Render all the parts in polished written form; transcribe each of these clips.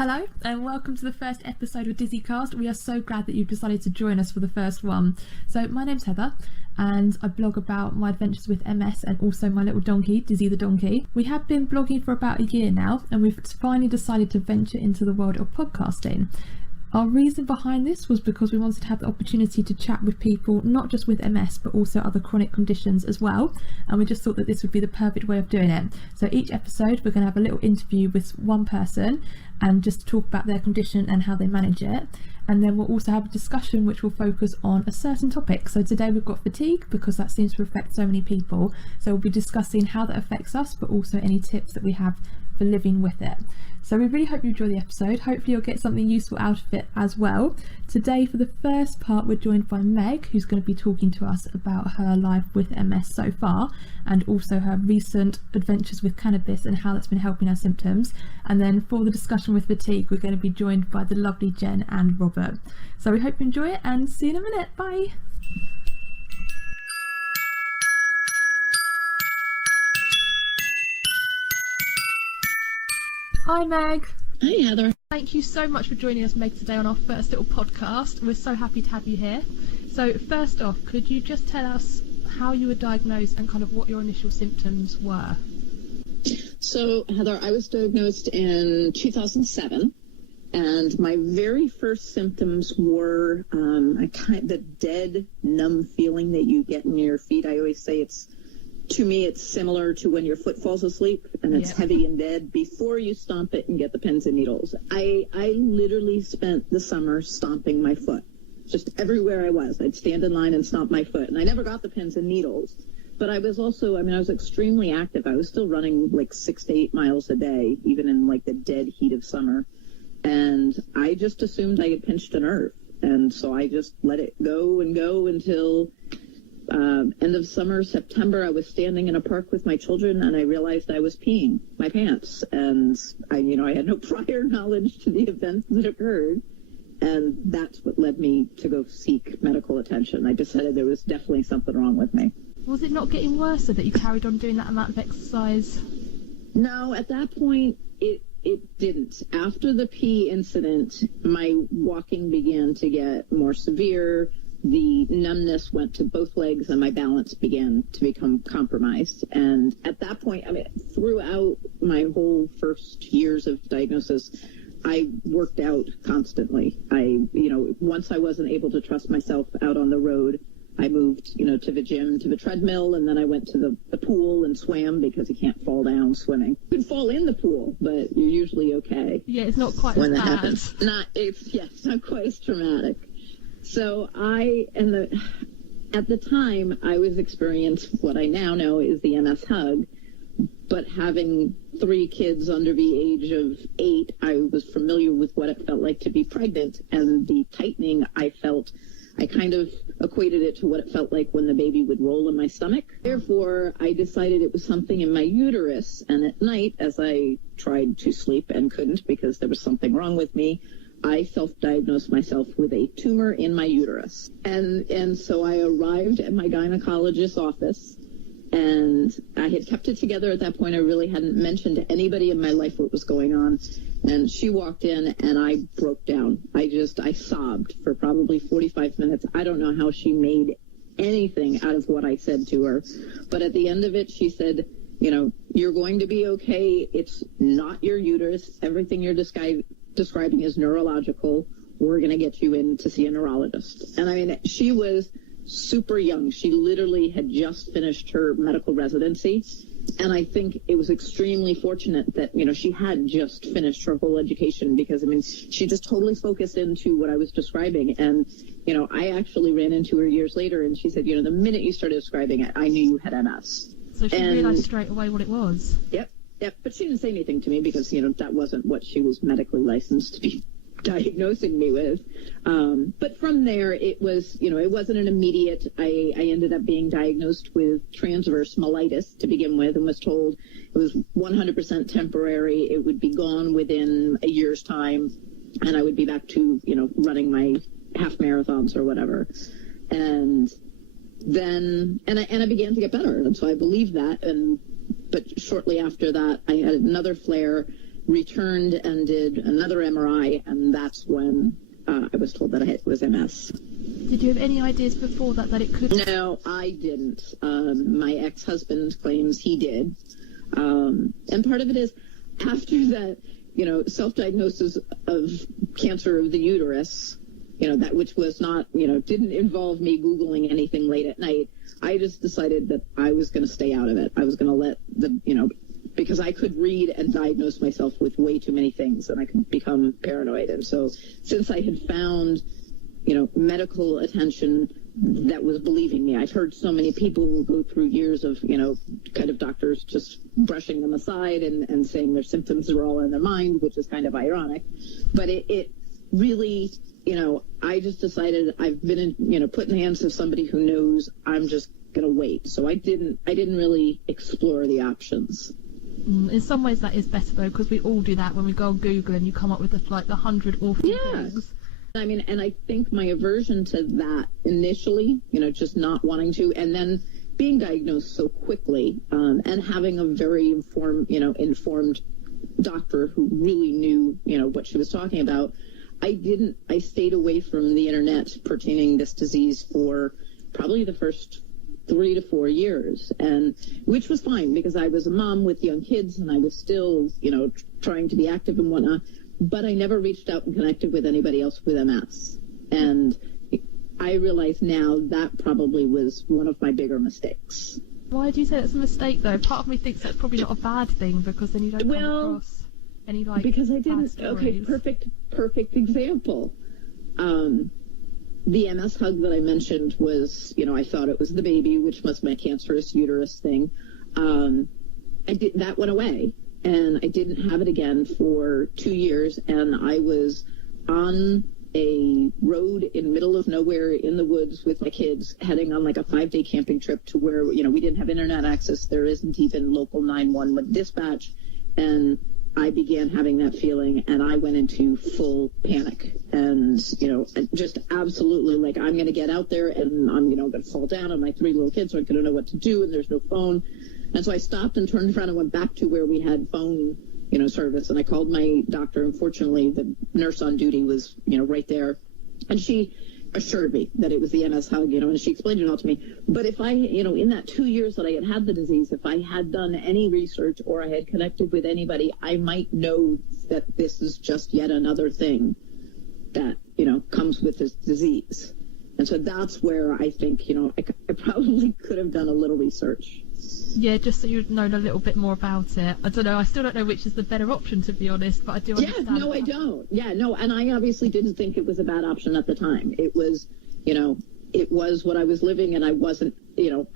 Hello and welcome to the first episode of Dizzycast. We are so glad that you've decided to join us for the first one. So my name's Heather and I blog about my adventures with MS and also my little donkey, Dizzy the donkey. We have been blogging for about a year now and we've finally decided to venture into the world of podcasting. Our reason behind this was because we wanted to have the opportunity to chat with people, not just with MS, but also other chronic conditions as well. And we just thought that this would be the perfect way of doing it. So each episode, we're going to have a little interview with one person and just talk about their condition and how they manage it. And then we'll also have a discussion which will focus on a certain topic. So today we've got fatigue because that seems to affect so many people. So we'll be discussing how that affects us, but also any tips that we have for living with it. So we really hope you enjoy the episode. Hopefully you'll get something useful out of it as well. Today for the first part we're joined by Meg, who's going to be talking to us about her life with MS so far and also her recent adventures with cannabis and how that's been helping her symptoms. And then for the discussion with fatigue we're going to be joined by the lovely Jen and Robert. So we hope you enjoy it and see you in a minute. Bye! Hi Meg. Hi Heather. Thank you so much for joining us, Meg, today on our first little podcast. We're so happy to have you here. So first off, could you just tell us how you were diagnosed and kind of what your initial symptoms were? So Heather, I was diagnosed in 2007 and my very first symptoms were the dead, numb feeling that you get in your feet. I always say to me, it's similar to when your foot falls asleep and it's heavy and dead before you stomp it and get the pins and needles. I literally spent the summer stomping my foot. Just everywhere I was, I'd stand in line and stomp my foot. And I never got the pins and needles. But I was also, I was extremely active. I was still running like 6 to 8 miles a day, even in like the dead heat of summer. And I just assumed I had pinched a nerve. And so I just let it go until end of summer, September. I was standing in a park with my children and I realized I was peeing my pants. And I had no prior knowledge to the events that occurred. And that's what led me to go seek medical attention. I decided there was definitely something wrong with me. Was it not getting worse so that you carried on doing that amount of exercise? No, at that point, it didn't. After the pee incident, my walking began to get more severe. The numbness went to both legs and my balance began to become compromised. And at that point, throughout my whole first years of diagnosis, I worked out constantly. Once I wasn't able to trust myself out on the road, I moved, to the gym, to the treadmill, and then I went to the pool and swam because you can't fall down swimming. You can fall in the pool, but you're usually okay. Yeah, it's not quite when as that bad. happens. It's not quite as traumatic. So at the time, I was experiencing what I now know is the MS hug, but having 3 kids under the age of 8, I was familiar with what it felt like to be pregnant, and the tightening I felt, I kind of equated it to what it felt like when the baby would roll in my stomach. Therefore, I decided it was something in my uterus, and at night, as I tried to sleep and couldn't because there was something wrong with me, I self-diagnosed myself with a tumor in my uterus. And so I arrived at my gynecologist's office, and I had kept it together at that point. I really hadn't mentioned to anybody in my life what was going on. And she walked in, and I broke down. I sobbed for probably 45 minutes. I don't know how she made anything out of what I said to her. But at the end of it, she said, you're going to be okay. It's not your uterus. Everything you're describing is neurological. We're going to get you in to see a neurologist. And she was super young. She literally had just finished her medical residency. And I think it was extremely fortunate that, she had just finished her whole education because, she just totally focused into what I was describing. And, I actually ran into her years later and she said, the minute you started describing it, I knew you had MS. So she realised straight away what it was. Yep, but she didn't say anything to me because, that wasn't what she was medically licensed to be diagnosing me with. But from there, it was, it wasn't an immediate, I ended up being diagnosed with transverse myelitis to begin with and was told it was 100% temporary. It would be gone within a year's time and I would be back to, running my half marathons or whatever. And then, I began to get better. And so I believed that. But shortly after that, I had another flare returned and did another MRI, and that's when I was told that it was MS. Did you have any ideas before that it could? No, I didn't. My ex-husband claims he did. And part of it is after that, self-diagnosis of cancer of the uterus, that which was not, didn't involve me Googling anything late at night. I just decided that I was going to stay out of it. I was going to let because I could read and diagnose myself with way too many things and I could become paranoid. And so since I had found, medical attention that was believing me, I've heard so many people who go through years of, kind of doctors just brushing them aside and saying their symptoms are all in their mind, which is kind of ironic. But it really, I just decided I've been put in the hands of somebody who knows. I'm just going to wait. So I didn't really explore the options. In some ways that is better though, because we all do that when we go on Google and you come up with the 100 awful things. I mean, and I think my aversion to that initially, just not wanting to, and then being diagnosed so quickly, and having a very informed doctor who really knew, what she was talking about. I stayed away from the internet pertaining this disease for probably the first 3 to 4 years, and which was fine because I was a mom with young kids and I was still, trying to be active and whatnot, but I never reached out and connected with anybody else with MS. And I realize now that probably was one of my bigger mistakes. Why do you say that's a mistake though? Part of me thinks that's probably not a bad thing because then you don't come across any because I didn't. Okay, perfect example. The MS hug that I mentioned was, I thought it was the baby, which was my cancerous uterus thing. That went away, and I didn't have it again for 2 years, and I was on a road in middle of nowhere in the woods with my kids, heading on a 5-day camping trip to where, we didn't have internet access. There isn't even local 911 dispatch, and I began having that feeling, and I went into full panic, and just absolutely I'm going to get out there and I'm going to fall down, and my 3 little kids aren't going to know what to do, and there's no phone. And so I stopped and turned around and went back to where we had phone service, and I called my doctor, and fortunately the nurse on duty was right there, and she assured me that it was the MS hug, and she explained it all to me. But if I, in that 2 years that I had the disease, if I had done any research or I had connected with anybody, I might know that this is just yet another thing that, comes with this disease. And so that's where I think, I probably could have done a little research. Yeah, just so you'd known a little bit more about it. I don't know, I still don't know which is the better option, to be honest, but I do understand. Yeah, no, I don't. Yeah, no, and I obviously didn't think it was a bad option at the time. It was, it was what I was living, and I wasn't,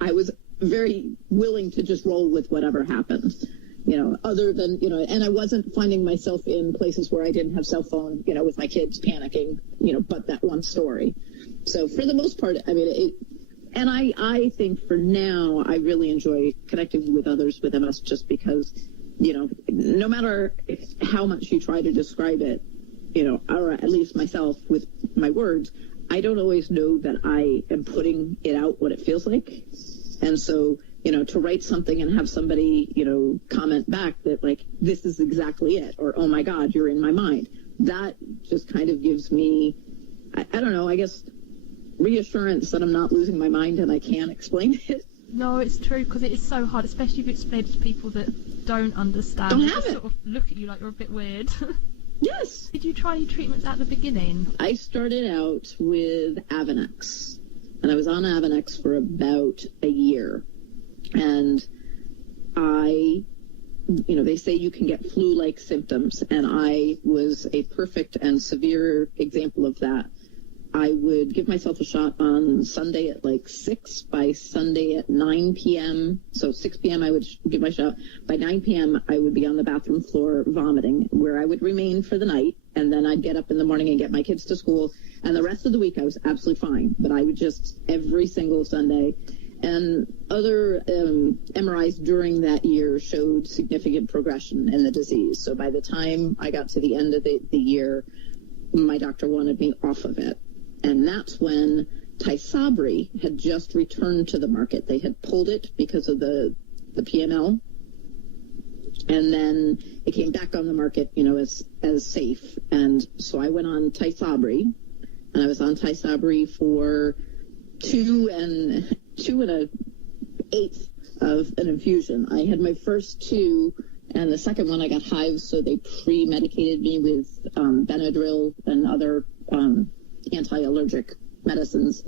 I was very willing to just roll with whatever happened, other than, and I wasn't finding myself in places where I didn't have cell phone, with my kids panicking, but that one story. So for the most part, I mean, and I think for now, I really enjoy connecting with others with MS just because, no matter how much you try to describe it, or at least myself with my words, I don't always know that I am putting it out what it feels like. And so, to write something and have somebody, comment back that this is exactly it, or, oh my God, you're in my mind. That just kind of gives me, I don't know, I guess, reassurance that I'm not losing my mind and I can explain it. No, it's true, because it is so hard, especially if you explain it to people that don't understand. Don't have it. Sort of look at you like you're a bit weird. Yes. Did you try any treatments at the beginning? I started out with Avonex, and I was on Avonex for about a year. And they say you can get flu-like symptoms, and I was a perfect and severe example of that. I would give myself a shot on Sunday at 6, by Sunday at 9 p.m. So 6 p.m. I would give my shot. By 9 p.m. I would be on the bathroom floor vomiting, where I would remain for the night, and then I'd get up in the morning and get my kids to school. And the rest of the week I was absolutely fine, but I would just every single Sunday. And other MRIs during that year showed significant progression in the disease. So by the time I got to the end of the year, my doctor wanted me off of it. And that's when Tysabri had just returned to the market. They had pulled it because of the PML. And then it came back on the market, as safe. And so I went on Tysabri, and I was on Tysabri for 2 1/8 of an infusion. I had my first 2, and the second one I got hives, so they pre-medicated me with Benadryl and other anti-allergic medicines.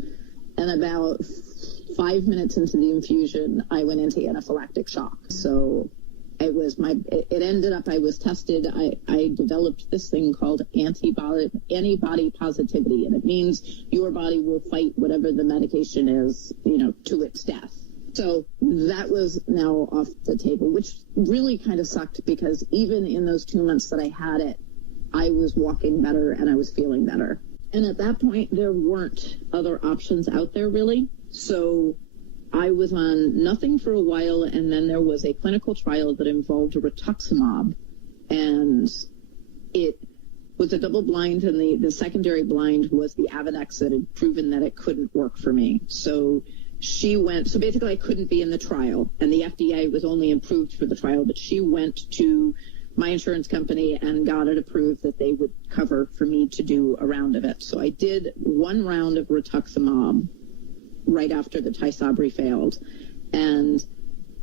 And about 5 minutes into the infusion, I went into anaphylactic shock. So it ended up, I was tested. I developed this thing called antibody positivity, and it means your body will fight whatever the medication is, to its death. So that was now off the table, which really kind of sucked, because even in those 2 months that I had it, I was walking better and I was feeling better. And at that point, there weren't other options out there, really. So I was on nothing for a while, and then there was a clinical trial that involved rituximab, and it was a double blind, and the secondary blind was the Avonex that had proven that it couldn't work for me. So basically I couldn't be in the trial, and the FDA was only approved for the trial, but she went to my insurance company and got it approved that they would cover for me to do a round of it. So I did 1 round of rituximab right after the Tysabri failed. And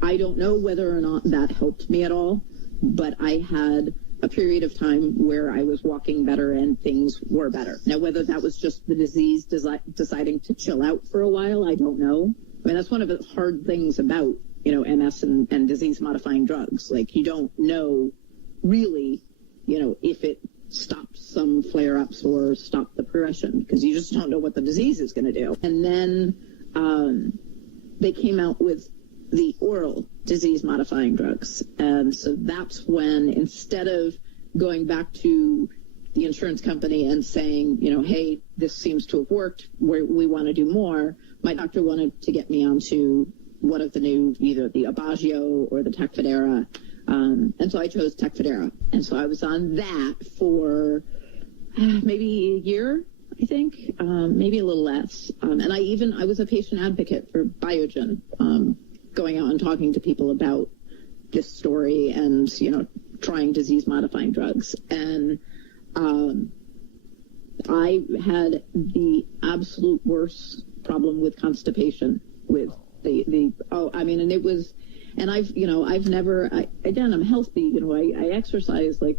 I don't know whether or not that helped me at all, but I had a period of time where I was walking better and things were better. Now, whether that was just the disease deciding to chill out for a while, I don't know. I mean, that's one of the hard things about, MS and disease-modifying drugs. Like, you don't know really, if it stopped some flare-ups or stopped the progression, because you just don't know what the disease is going to do. And then they came out with the oral disease-modifying drugs. And so that's when, instead of going back to the insurance company and saying, hey, this seems to have worked, we want to do more, my doctor wanted to get me onto one of the new, either the Aubagio or the Tecfidera. And so I chose Tecfidera. And so I was on that for maybe a year, I think, maybe a little less. And I was a patient advocate for Biogen, going out and talking to people about this story and, trying disease-modifying drugs. And I had the absolute worst problem with constipation with and it was, and I've never, again, I'm healthy, I exercise, I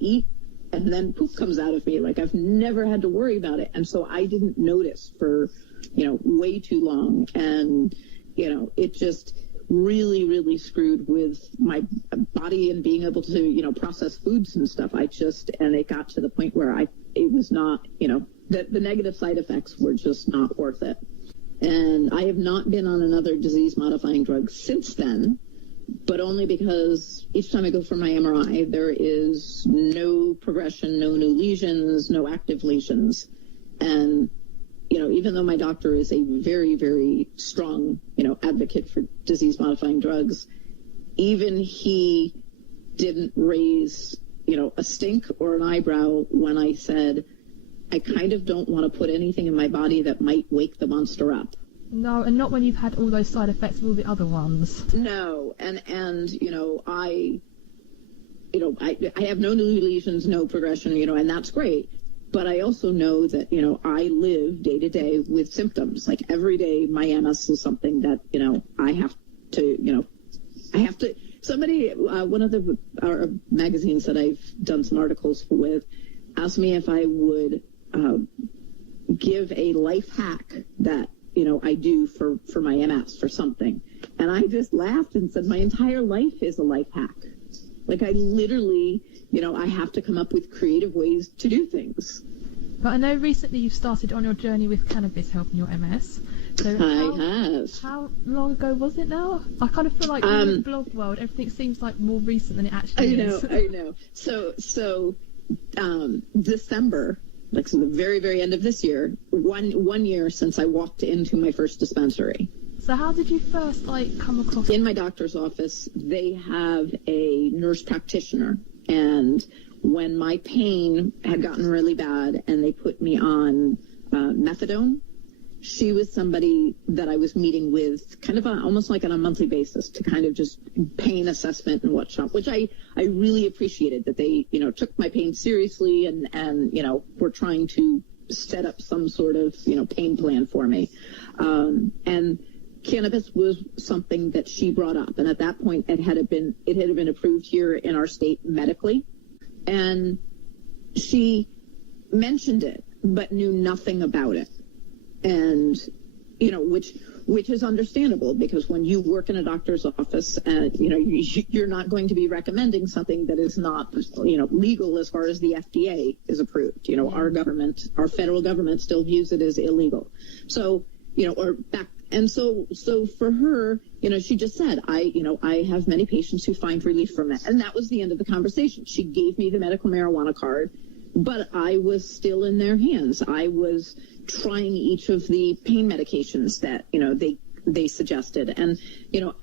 eat, and then poop comes out of me. Like, I've never had to worry about it. And so I didn't notice for, way too long. And, it just really, really screwed with my body and being able to, process foods and stuff. And it got to the point where it was not, the negative side effects were just not worth it. And I have not been on another disease-modifying drug since then, but only because each time I go for my MRI, there is no progression, no new lesions, no active lesions. And, even though my doctor is a very, very strong, advocate for disease-modifying drugs, even he didn't raise, a stink or an eyebrow when I said, I kind of don't want to put anything in my body that might wake the monster up. No, and not when you've had all those side effects of all the other ones. No, and I have no new lesions, no progression, and that's great. But I also know that, I live day to day with symptoms. Like, every day my MS is something that, I have to, somebody, one of the magazines that I've done some articles with asked me if I would give a life hack that, I do for my MS, for something. And I just laughed and said, my entire life is a life hack. Like, I literally, I have to come up with creative ways to do things. But I know recently you've started on your journey with cannabis helping your MS. So I have. How long ago was it now? I kind of feel like in the blog world, everything seems like more recent than it actually is. I know. So December, so the very, very end of this year, one year since I walked into my first dispensary. So how did you first come across? In my doctor's office, they have a nurse practitioner, and when my pain had gotten really bad and they put me on methadone, she was somebody that I was meeting with kind of almost like on a monthly basis to kind of just pain assessment and whatnot, which I really appreciated that they, took my pain seriously and were trying to set up some sort of, pain plan for me. And cannabis was something that she brought up. And at that point, it had been approved here in our state medically. And she mentioned it, but knew nothing about it. And, which is understandable, because when you work in a doctor's office, you're not going to be recommending something that is not, legal as far as the FDA is approved. Our federal government still views it as illegal. So, so for her, she just said, I have many patients who find relief from it. And that was the end of the conversation. She gave me the medical marijuana card, but I was still in their hands. I was trying each of the pain medications that, they suggested. And,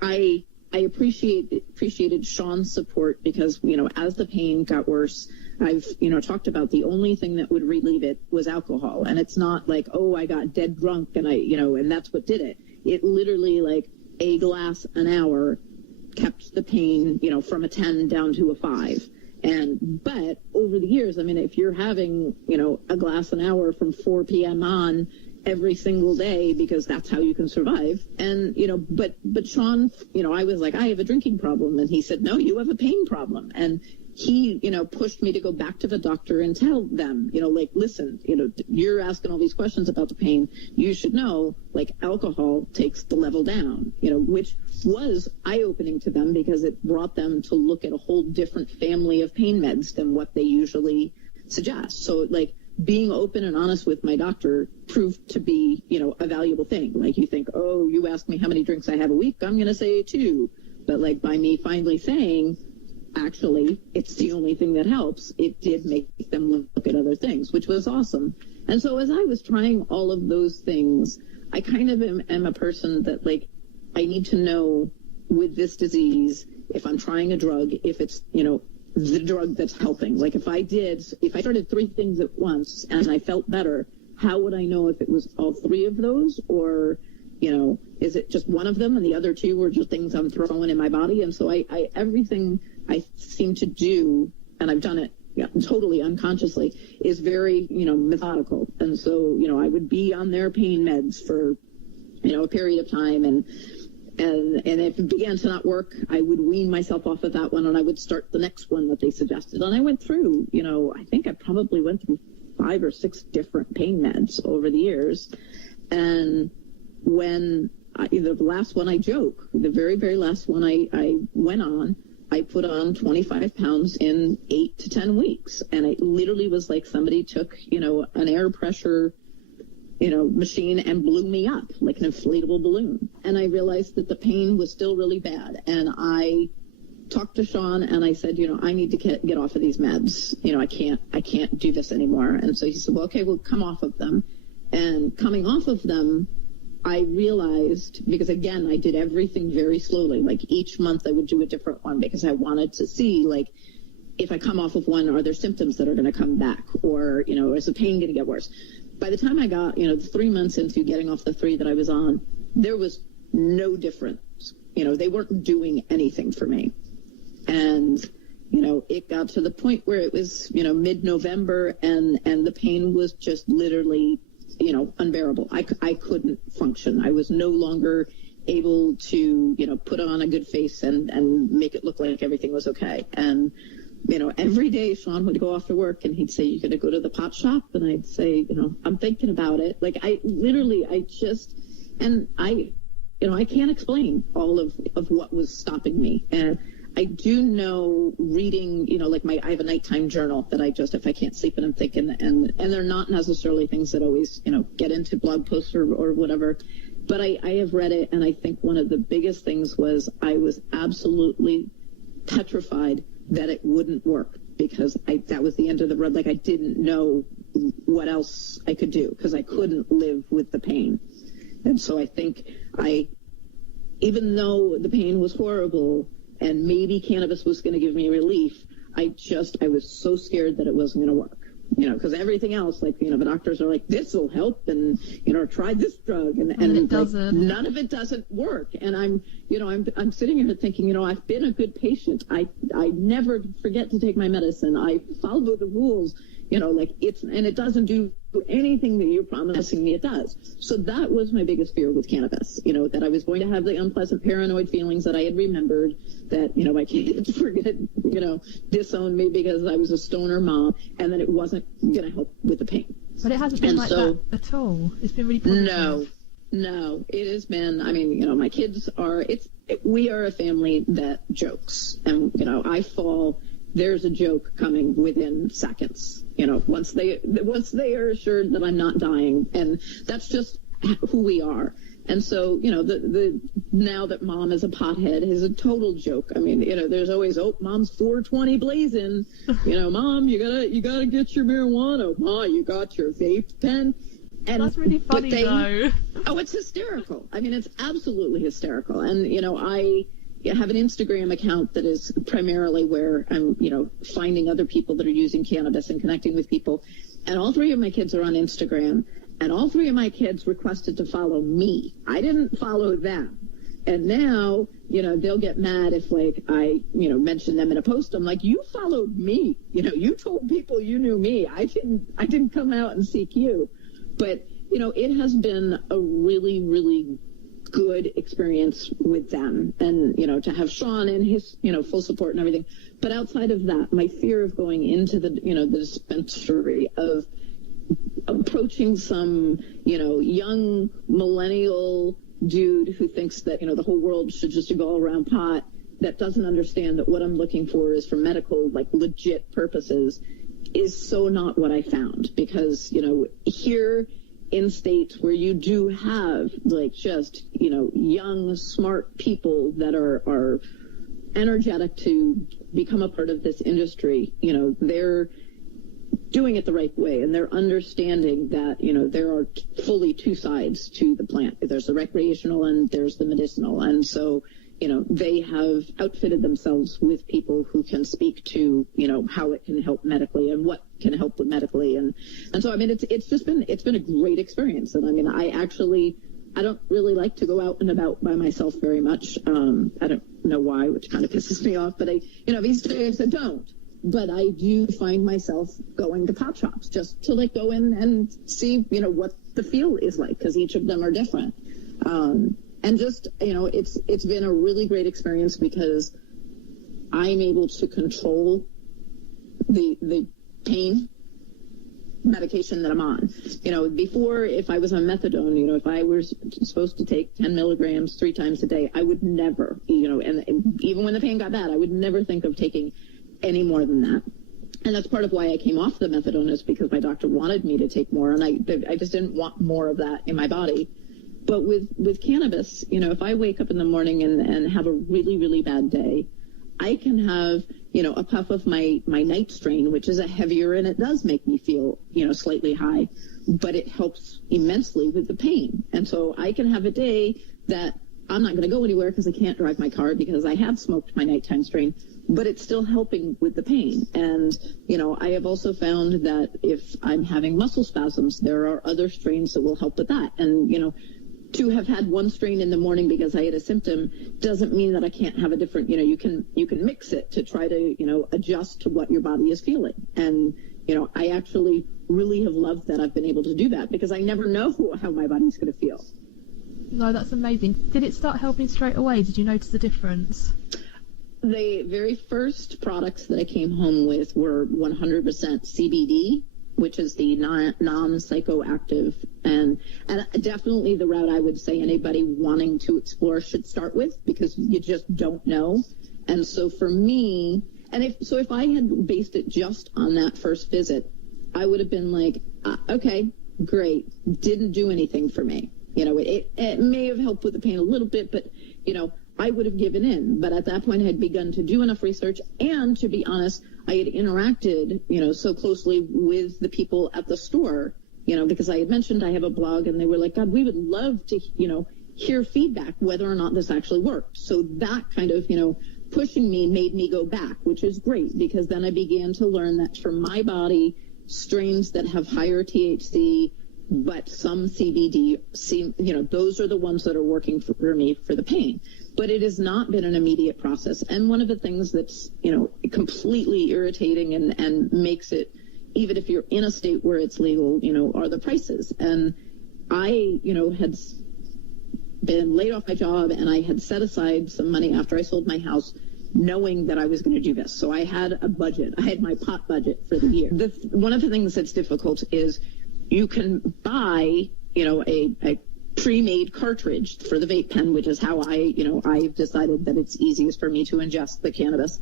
I appreciated Sean's support, because, as the pain got worse, I've, talked about the only thing that would relieve it was alcohol. And it's not like, oh, I got dead drunk and and that's what did it. It literally, like, a glass an hour kept the pain, from a 10 down to a 5. But over the years, I mean, if you're having, a glass an hour from 4 p.m. on every single day, because that's how you can survive. And, but Sean, I was like, I have a drinking problem. And he said, no, you have a pain problem. And he, pushed me to go back to the doctor and tell them, like, listen, you're asking all these questions about the pain. You should know, like, alcohol takes the level down, which was eye-opening to them, because it brought them to look at a whole different family of pain meds than what they usually suggest. So, like, being open and honest with my doctor proved to be, a valuable thing. Like, you think, oh, you ask me how many drinks I have a week, I'm going to say 2. But, like, by me finally saying, actually, it's the only thing that helps, it did make them look at other things, which was awesome. And so as I was trying all of those things, I kind of am a person that, like, I need to know with this disease, if I'm trying a drug, if it's, the drug that's helping. Like, if I started 3 things at once and I felt better, how would I know if it was all 3 of those, or, is it just one of them and the other 2 were just things I'm throwing in my body? And so I everything I seem to do, and I've done it totally unconsciously, is very, methodical. And so, I would be on their pain meds for, a period of time, and if it began to not work, I would wean myself off of that one, and I would start the next one that they suggested. And I went through, I think I probably went through 5 or 6 different pain meds over the years. And when the last one, I joke, the very, very last one I went on, I put on 25 pounds in 8 to 10 weeks. And it literally was like somebody took, an air pressure, machine and blew me up like an inflatable balloon. And I realized that the pain was still really bad. And I talked to Sean and I said, I need to get off of these meds. I can't do this anymore. And so he said, well, okay, we'll come off of them. And coming off of them, I realized, because again, I did everything very slowly. Like, each month I would do a different one, because I wanted to see, like, if I come off of one, are there symptoms that are going to come back, or, is the pain going to get worse? By the time I got, 3 months into getting off the 3 that I was on, there was no difference. They weren't doing anything for me. And, it got to the point where it was, mid-November, and the pain was just literally, unbearable. I couldn't function. I was no longer able to, put on a good face and make it look like everything was okay. And, every day Sean would go off to work and he'd say, "You're going to go to the pot shop?" And I'd say, "I'm thinking about it." Like, I can't explain all of what was stopping me. And I do know, reading, I have a nighttime journal that I just, if I can't sleep and I'm thinking, and they're not necessarily things that always, get into blog posts or whatever, but I have read it, and I think one of the biggest things was I was absolutely petrified that it wouldn't work, because that was the end of the road. Like, I didn't know what else I could do, because I couldn't live with the pain. And so I think even though the pain was horrible, and maybe cannabis was going to give me relief, I was so scared that it wasn't going to work. because everything else, like, the doctors are like, this will help, and, try this drug, and it doesn't. None of it doesn't work. And I'm sitting here thinking, I've been a good patient. I never forget to take my medicine. I follow the rules, and it doesn't do anything that you're promising me it does. So that was my biggest fear with cannabis, that I was going to have the unpleasant paranoid feelings that I had remembered, that, my kids were going to, disown me because I was a stoner mom, and that it wasn't going to help with the pain. But it hasn't been that at all. It's been really positive. No, it has been, my kids we are a family that jokes, and, I fall, there's a joke coming within seconds, once they are assured that I'm not dying, and that's just who we are. And so, the now that mom is a pothead is a total joke. There's always, mom's 420 blazing, mom, you gotta get your marijuana. Ma, you got your vape pen. And that's really funny, though. Oh, it's hysterical. It's absolutely hysterical. And, I have an Instagram account that is primarily where I'm, finding other people that are using cannabis and connecting with people. And all three of my kids are on Instagram. And all three of my kids requested to follow me. I didn't follow them. And now, they'll get mad if, like, I, mention them in a post. I'm like, you followed me. You told people you knew me. I didn't come out and seek you. But, it has been a really, really good experience with them. And, to have Sean and his, full support and everything. But outside of that, my fear of going into the, the dispensary, of approaching some, young millennial dude who thinks that, the whole world should just go around pot, that doesn't understand that what I'm looking for is for medical, like, legit purposes, is so not what I found. Because, here in states where you do have, like, just, young, smart people that are energetic to become a part of this industry, they're doing it the right way, and they're understanding that, there are fully two sides to the plant. There's the recreational and there's the medicinal. And so, they have outfitted themselves with people who can speak to, how it can help medically and what can help with medically. And so, it's been a great experience. And I don't really like to go out and about by myself very much. I don't know why, which kind of pisses me off, but these days I don't. But I do find myself going to pot shops just to, like, go in and see, what the feel is like, because each of them are different. And just, it's been a really great experience because I'm able to control the pain medication that I'm on. Before, if I was on methadone, if I was supposed to take 10 milligrams 3 times a day, I would never, and even when the pain got bad, I would never think of taking any more than that. And that's part of why I came off the methadone, is because my doctor wanted me to take more, and I just didn't want more of that in my body. But with cannabis, if I wake up in the morning and have a really, really bad day, I can have, a puff of my night strain, which is a heavier, and it does make me feel, slightly high, but it helps immensely with the pain. And so I can have a day that I'm not going to go anywhere because I can't drive my car because I have smoked my nighttime strain, but it's still helping with the pain. And, I have also found that if I'm having muscle spasms, there are other strains that will help with that. And, to have had one strain in the morning because I had a symptom doesn't mean that I can't have a different, you can mix it to try to, adjust to what your body is feeling. And, I actually really have loved that I've been able to do that, because I never know how my body's going to feel. No, that's amazing. Did it start helping straight away? Did you notice the difference? The very first products that I came home with were 100% CBD, which is the non-psychoactive, and definitely the route I would say anybody wanting to explore should start with, because you just don't know. And so for me, if I had based it just on that first visit, I would have been like, okay, great, didn't do anything for me. It may have helped with the pain a little bit, but, I would have given in. But at that point, I had begun to do enough research, and to be honest, I had interacted, so closely with the people at the store, because I had mentioned I have a blog, and they were like, God, we would love to, hear feedback whether or not this actually worked. So that kind of, pushing me made me go back, which is great, because then I began to learn that for my body, strains that have higher THC, but some CBD, those are the ones that are working for me for the pain. But it has not been an immediate process. And one of the things that's, completely irritating and makes it, even if you're in a state where it's legal, are the prices. And I, had been laid off my job, and I had set aside some money after I sold my house, knowing that I was going to do this. So I had a budget. I had my pot budget for the year. One of the things that's difficult is you can buy, a pre-made cartridge for the vape pen, which is how I've decided that it's easiest for me to ingest the cannabis.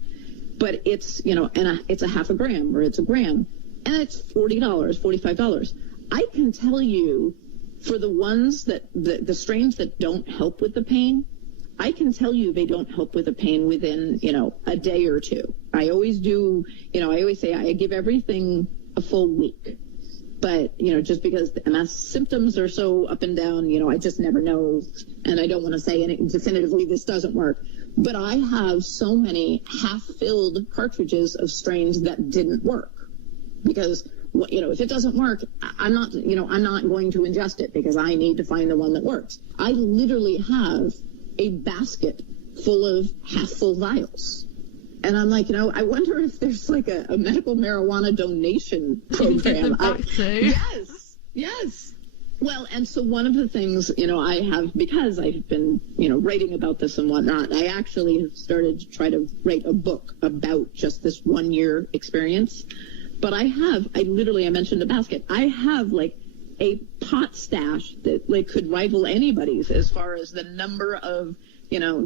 But it's, it's a half a gram or it's a gram, and it's $40, $45. I can tell you, for the ones that, the strains that don't help with the pain, I can tell you they don't help with the pain within, a day or two. I always do, I always say I give everything a full week. But, just because the MS symptoms are so up and down, I just never know. And I don't want to say anything definitively this doesn't work. But I have so many half-filled cartridges of strains that didn't work. Because, if it doesn't work, I'm not going to ingest it because I need to find the one that works. I literally have a basket full of half-full vials. And I'm like, I wonder if there's like a medical marijuana donation program. Yes. Well, and so one of the things, I have, because I've been, writing about this and whatnot, I actually have started to try to write a book about just this 1 year experience. But I mentioned a basket. I have like a pot stash that like could rival anybody's as far as the number of,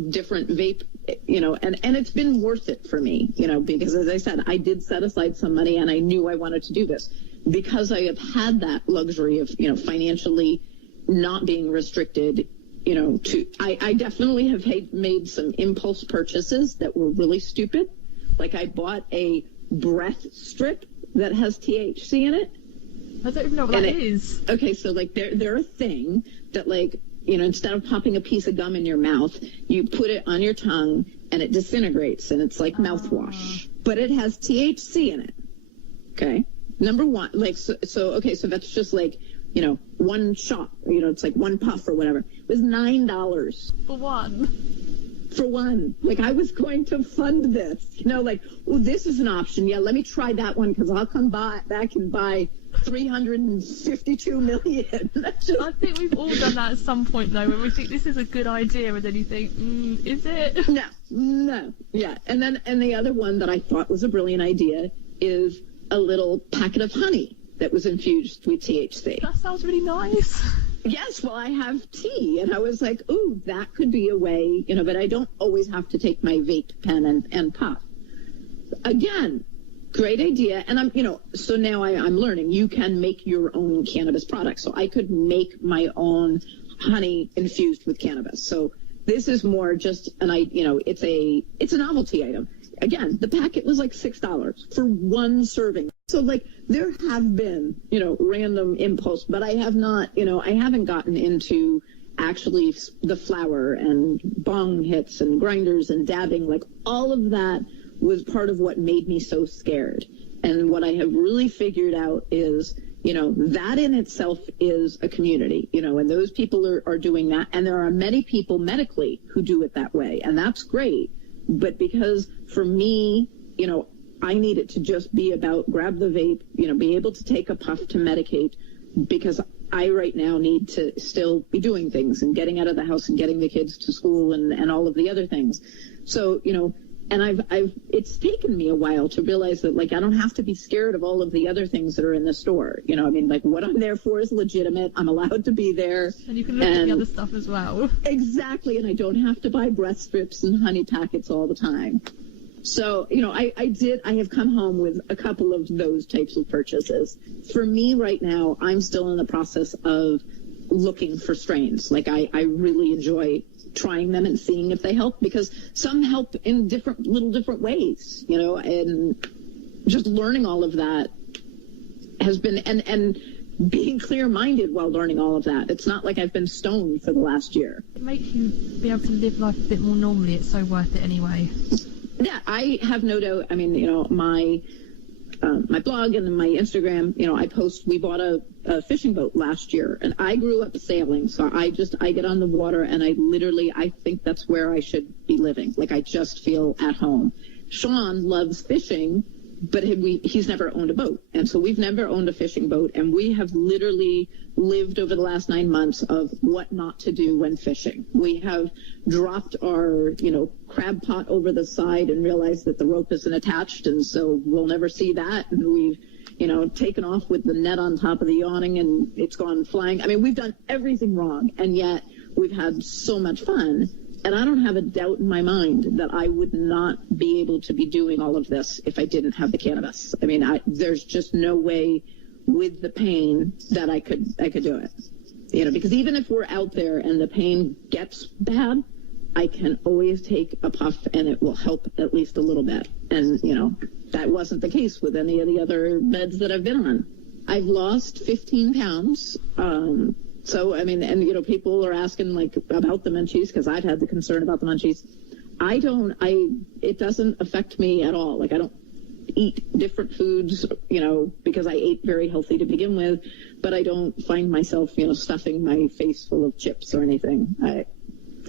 different vape, and it's been worth it for me, because as I said, I did set aside some money and I knew I wanted to do this because I have had that luxury of, financially not being restricted, I definitely have made some impulse purchases that were really stupid. Like I bought a breath strip that has THC in it. I don't even know what that is. Okay, so like they're a thing that like, instead of popping a piece of gum in your mouth, you put it on your tongue and it disintegrates and it's like mouthwash. But it has THC in it. Okay. Number one, like, so that's just like, one shot, it's like one puff or whatever. It was $9. For one. Like I was going to fund this, this is an option. Yeah, let me try that one because I'll come back and buy 352 million. I think we've all done that at some point though, when we think this is a good idea and then you think, is it? No. Yeah. And the other one that I thought was a brilliant idea is a little packet of honey that was infused with THC. That sounds really nice. Yes, well, I have tea, and I was like, ooh, that could be a way, but I don't always have to take my vape pen and pop. Again, great idea. And I'm, so now I'm learning you can make your own cannabis products. So I could make my own honey infused with cannabis. So this is more just it's a novelty item. Again, the packet was like $6 for one serving. So like there have been, random impulse, but I have not, I haven't gotten into actually the flower and bong hits and grinders and dabbing. Like all of that was part of what made me so scared. And what I have really figured out is, that in itself is a community, and those people are doing that. And there are many people medically who do it that way. And that's great. But because for me, I need it to just be about grab the vape, be able to take a puff to medicate, because I right now need to still be doing things and getting out of the house and getting the kids to school and all of the other things. So, and it's taken me a while to realize that, like, I don't have to be scared of all of the other things that are in the store. Like what I'm there for is legitimate. I'm allowed to be there. And you can look at the other stuff as well. Exactly. And I don't have to buy breath strips and honey packets all the time. So, I have come home with a couple of those types of purchases. For me right now, I'm still in the process of looking for strains. Like I really enjoy trying them and seeing if they help, because some help in different ways, and just learning all of that has been, and being clear-minded while learning all of that. It's not like I've been stoned for the last year. It makes you be able to live life a bit more normally. It's so worth it anyway. Yeah, I have no doubt. I mean, my blog and my Instagram, I post, we bought a fishing boat last year, and I grew up sailing. So I get on the water, and I think that's where I should be living. Like, I just feel at home. Sean loves fishing, but he's never owned a boat. And so we've never owned a fishing boat, and we have literally lived over the last 9 months of what not to do when fishing. We have dropped our, crab pot over the side and realized that the rope isn't attached, and so we'll never see that. And we've, taken off with the net on top of the awning, and it's gone flying. I mean, we've done everything wrong, and yet we've had so much fun. And I don't have a doubt in my mind that I would not be able to be doing all of this if I didn't have the cannabis. I mean, there's just no way with the pain that I could do it. Because even if we're out there and the pain gets bad, I can always take a puff and it will help at least a little bit. And, that wasn't the case with any of the other meds that I've been on. I've lost 15 pounds. So, I mean, and, people are asking, like, about the munchies, because I've had the concern about the munchies. It doesn't affect me at all. Like, I don't eat different foods, because I ate very healthy to begin with, but I don't find myself, stuffing my face full of chips or anything.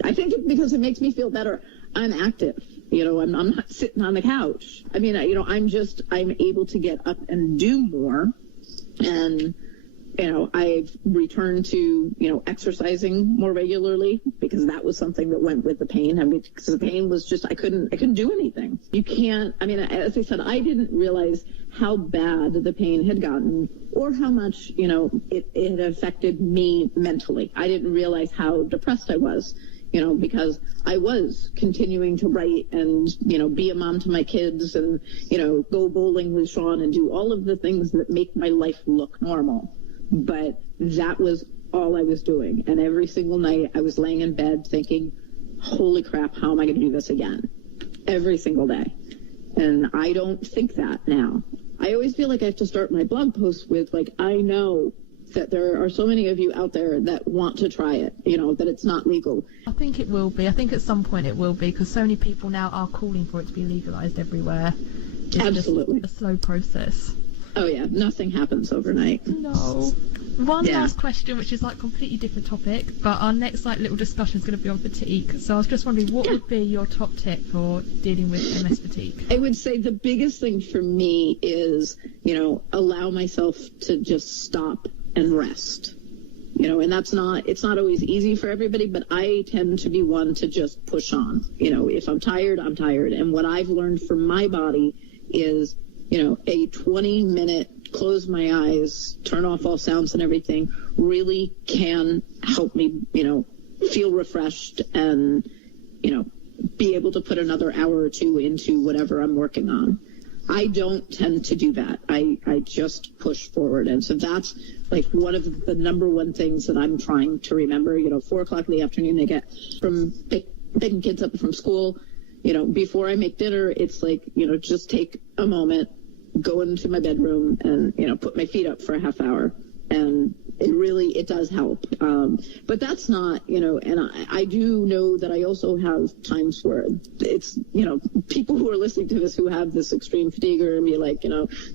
I think because it makes me feel better. I'm active. I'm not sitting on the couch. I mean, I'm able to get up and do more. And, I've returned to, exercising more regularly, because that was something that went with the pain. I mean, because the pain was just, I couldn't do anything. You can't, I mean, as I said, I didn't realize how bad the pain had gotten, or how much, it affected me mentally. I didn't realize how depressed I was, because I was continuing to write and, be a mom to my kids and, go bowling with Sean and do all of the things that make my life look normal. But that was all I was doing. And every single night I was laying in bed thinking, holy crap, how am I going to do this again? Every single day. And I don't think that now. I always feel like I have to start my blog posts with, like, I know that there are so many of you out there that want to try it, that it's not legal. I think it will be. I think at some point it will be, because so many people now are calling for it to be legalized everywhere. It's Absolutely. just a slow process. Oh, yeah. Nothing happens overnight. No. One last question, which is, like, completely different topic, but our next, like, little discussion is going to be on fatigue. So I was just wondering, what would be your top tip for dealing with MS fatigue? I would say the biggest thing for me is, allow myself to just stop and rest. And it's not always easy for everybody, but I tend to be one to just push on. If I'm tired, I'm tired. And what I've learned from my body is, a 20-minute close my eyes, turn off all sounds and everything really can help me, feel refreshed and, be able to put another hour or two into whatever I'm working on. I don't tend to do that. I just push forward. And so that's like one of the number one things that I'm trying to remember. 4 o'clock in the afternoon, I get from picking kids up from school. Before I make dinner, it's like, just take a moment, go into my bedroom and, put my feet up for a half hour. And it does help. But that's not, and I do know that I also have times where it's, people who are listening to this who have this extreme fatigue are going to be like,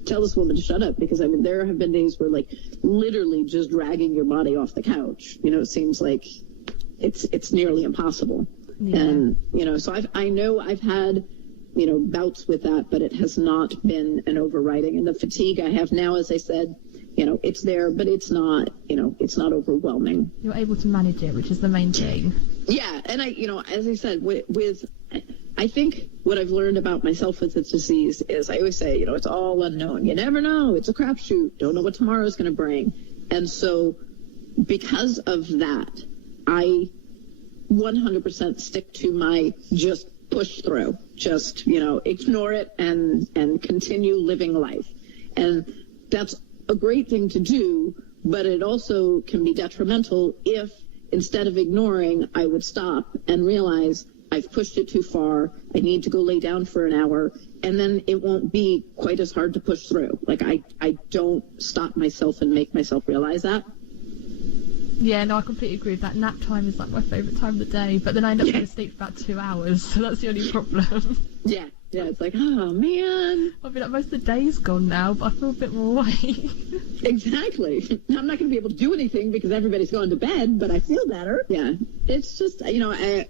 tell this woman to shut up. Because, I mean, there have been days where, like, literally just dragging your body off the couch, it seems like it's nearly impossible. Yeah. And, so I know I've had, bouts with that, but it has not been an overriding. And the fatigue I have now, as I said, it's there, but it's not, it's not overwhelming. You're able to manage it, which is the main thing. Yeah. And as I said, I think what I've learned about myself with this disease is I always say, it's all unknown. You never know. It's a crapshoot. Don't know what tomorrow is going to bring. And so because of that, I 100% stick to my just push through, just, ignore it and continue living life. And that's a great thing to do, but it also can be detrimental if instead of ignoring, I would stop and realize I've pushed it too far. I need to go lay down for an hour, and then it won't be quite as hard to push through. Like I don't stop myself and make myself realize that. Yeah, no, I completely agree with that. Nap time is like my favourite time of the day, but then I end up going to sleep for about 2 hours, so that's the only problem. Yeah, it's like, oh man. I mean, like, most of the day's gone now, but I feel a bit more awake. Exactly. I'm not going to be able to do anything because everybody's gone to bed, but I feel better. Yeah, it's just,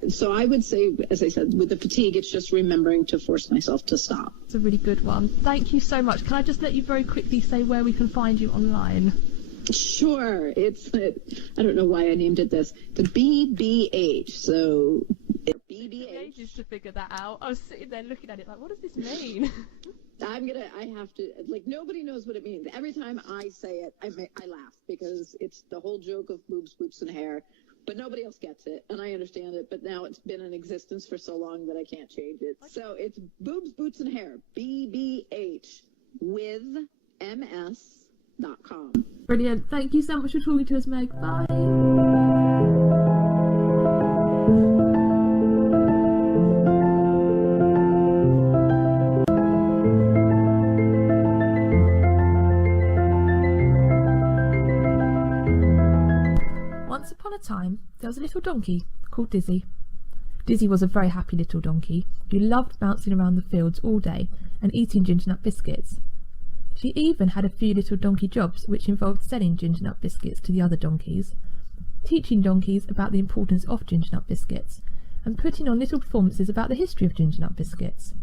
so I would say, as I said, with the fatigue, it's just remembering to force myself to stop. It's a really good one. Thank you so much. Can I just let you very quickly say where we can find you online? Sure. I don't know why I named it this. The BBH. So BBH. Ages to figure that out. I was sitting there looking at it like, what does this mean? I have to, like, nobody knows what it means. Every time I say it, I laugh because it's the whole joke of boobs, boots, and hair, but nobody else gets it, and I understand it, but now it's been in existence for so long that I can't change it. So it's boobs, boots, and hair, BBH, with MS.com. Brilliant. Thank you so much for talking to us, Meg. Bye. Once upon a time, there was a little donkey called Dizzy. Dizzy was a very happy little donkey who loved bouncing around the fields all day and eating ginger nut biscuits. She even had a few little donkey jobs which involved selling ginger nut biscuits to the other donkeys, teaching donkeys about the importance of ginger nut biscuits, and putting on little performances about the history of ginger nut biscuits.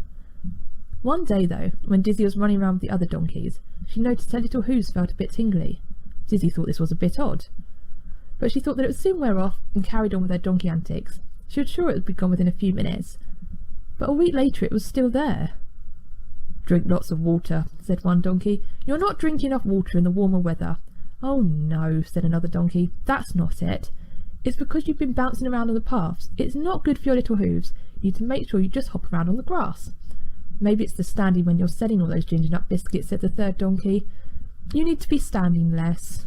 One day though, when Dizzy was running around with the other donkeys, she noticed her little hooves felt a bit tingly. Dizzy thought this was a bit odd, but she thought that it would soon wear off and carried on with her donkey antics. She was sure it would be gone within a few minutes, but a week later it was still there. "Drink lots of water," said one donkey. "You're not drinking enough water in the warmer weather." "Oh no," said another donkey, "that's not it. It's because you've been bouncing around on the paths. It's not good for your little hooves. You need to make sure you just hop around on the grass." "Maybe it's the standing when you're selling all those ginger nut biscuits," said the third donkey. "You need to be standing less."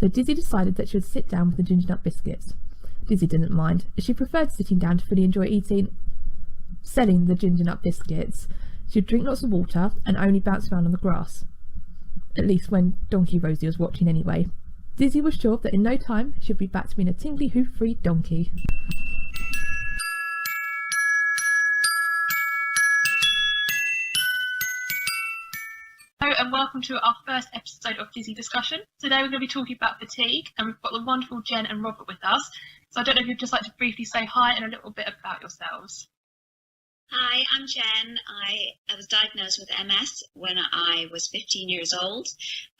So Dizzy decided that she would sit down with the ginger nut biscuits. Dizzy didn't mind, as she preferred sitting down to fully enjoy selling the ginger nut biscuits. She would drink lots of water and only bounce around on the grass. At least when Donkey Rosie was watching anyway. Dizzy was sure that in no time she'd be back to being a tingly hoof-free donkey. Hello and welcome to our first episode of Dizzy Discussion. Today we're going to be talking about fatigue, and we've got the wonderful Jen and Robert with us. So I don't know if you'd just like to briefly say hi and a little bit about yourselves. Hi, I'm Jen. I was diagnosed with MS when I was 15 years old.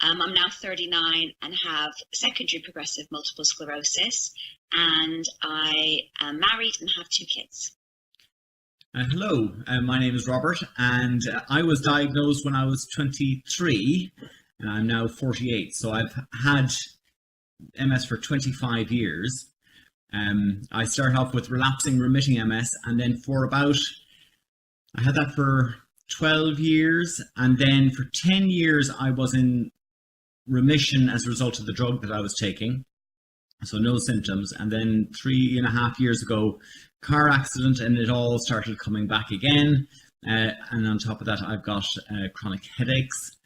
I'm now 39 and have secondary progressive multiple sclerosis, and I am married and have 2 kids. Hello, my name is Robert, and I was diagnosed when I was 23, and I'm now 48, so I've had MS for 25 years. I started off with relapsing remitting MS, and then I had that for 12 years, and then for 10 years I was in remission as a result of the drug that I was taking, so no symptoms. And then 3.5 years ago, car accident, and it all started coming back again. And on top of that, I've got chronic headaches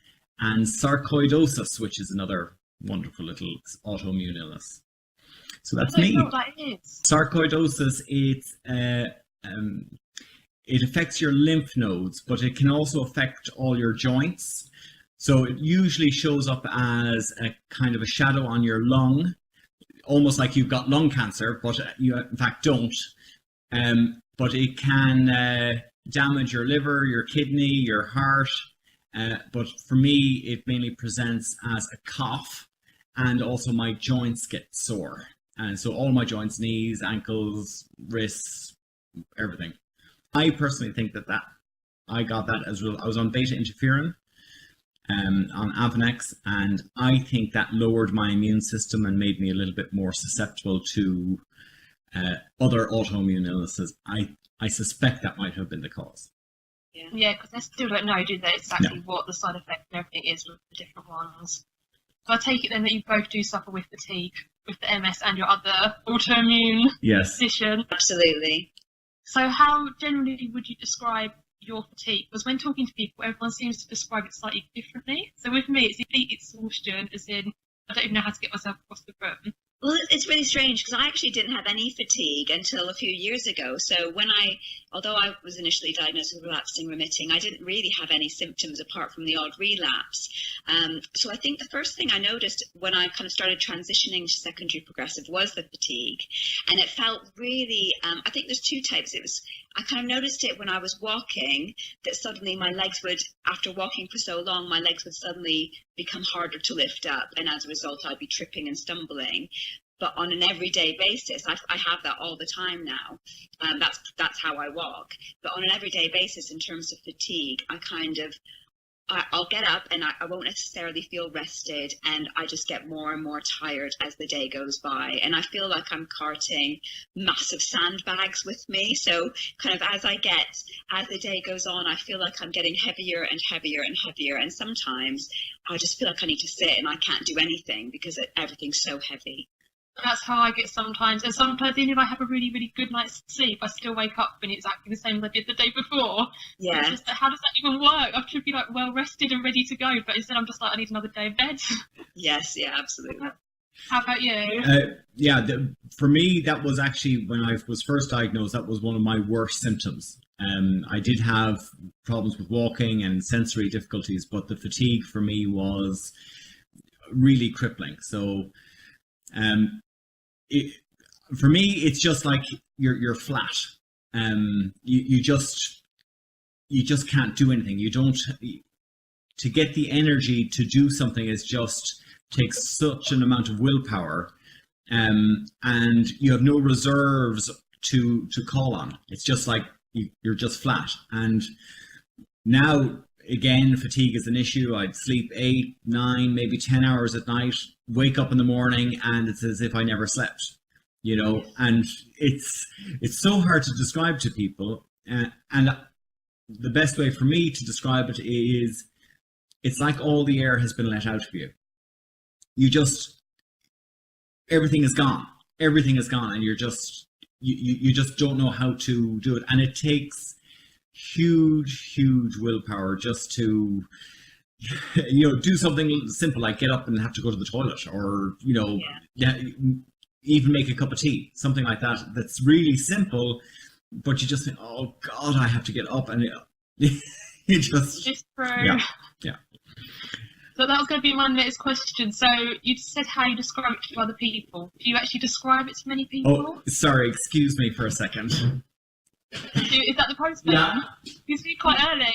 and sarcoidosis, which is another wonderful little autoimmune illness. So that's me. I don't know what that is. Sarcoidosis, it affects your lymph nodes, but it can also affect all your joints. So it usually shows up as a kind of a shadow on your lung, almost like you've got lung cancer, but you in fact don't. But it can damage your liver, your kidney, your heart. But for me, it mainly presents as a cough, and also my joints get sore. And so all my joints, knees, ankles, wrists, everything. I personally think that I got that as well. I was on beta interferon, on Avonex, and I think that lowered my immune system and made me a little bit more susceptible to other autoimmune illnesses. I suspect that might have been the cause. Yeah, because they still don't know, do they, exactly what the side effect and everything is with the different ones. So I take it then that you both do suffer with fatigue, with the MS and your other autoimmune condition. Absolutely. So how generally would you describe your fatigue? Because when talking to people, everyone seems to describe it slightly differently. So with me, it's complete exhaustion, as in I don't even know how to get myself across the room. Well, it's really strange because I actually didn't have any fatigue until a few years ago. So although I was initially diagnosed with relapsing remitting, I didn't really have any symptoms apart from the odd relapse. So I think the first thing I noticed when I kind of started transitioning to secondary progressive was the fatigue. And it felt really, I think there's two types. I kind of noticed it when I was walking, that suddenly my legs would, after walking for so long, my legs would suddenly become harder to lift up. And as a result, I'd be tripping and stumbling. But on an everyday basis, I have that all the time now. That's how I walk. But on an everyday basis, in terms of fatigue, I'll get up and I won't necessarily feel rested, and I just get more and more tired as the day goes by. And I feel like I'm carting massive sandbags with me. So kind of as the day goes on, I feel like I'm getting heavier and heavier and heavier. And sometimes I just feel like I need to sit and I can't do anything because everything's so heavy. That's how I get sometimes. And sometimes, even if I have a really, really good night's sleep, I still wake up and it's exactly the same as I did the day before. Yeah. It's just, how does that even work? I should be like well rested and ready to go, but instead I'm just like, I need another day of bed. Yes, yeah, absolutely. How about you? For me, that was actually when I was first diagnosed, that was one of my worst symptoms. I did have problems with walking and sensory difficulties, but the fatigue for me was really crippling. So, for me, it's just like you're flat. You just can't do anything. You don't. To get the energy to do something is just takes such an amount of willpower, and you have no reserves to call on. It's just like you're just flat. And now again, fatigue is an issue. I'd sleep 8, 9, maybe 10 hours at night, wake up in the morning, and it's as if I never slept, and it's so hard to describe to people. And the best way for me to describe it is, it's like all the air has been let out of you. Everything is gone. Everything is gone, and you just don't know how to do it. And it takes huge willpower just to do something simple like get up and have to go to the toilet, or even make a cup of tea, something like that. That's really simple, but you just think, oh God, I have to get up, and you just yeah. So that was going to be my next question. So you said how you describe it to other people. Do you actually describe it to many people? Oh, sorry, excuse me for a second. Is that the postman? Yeah. You speak quite early.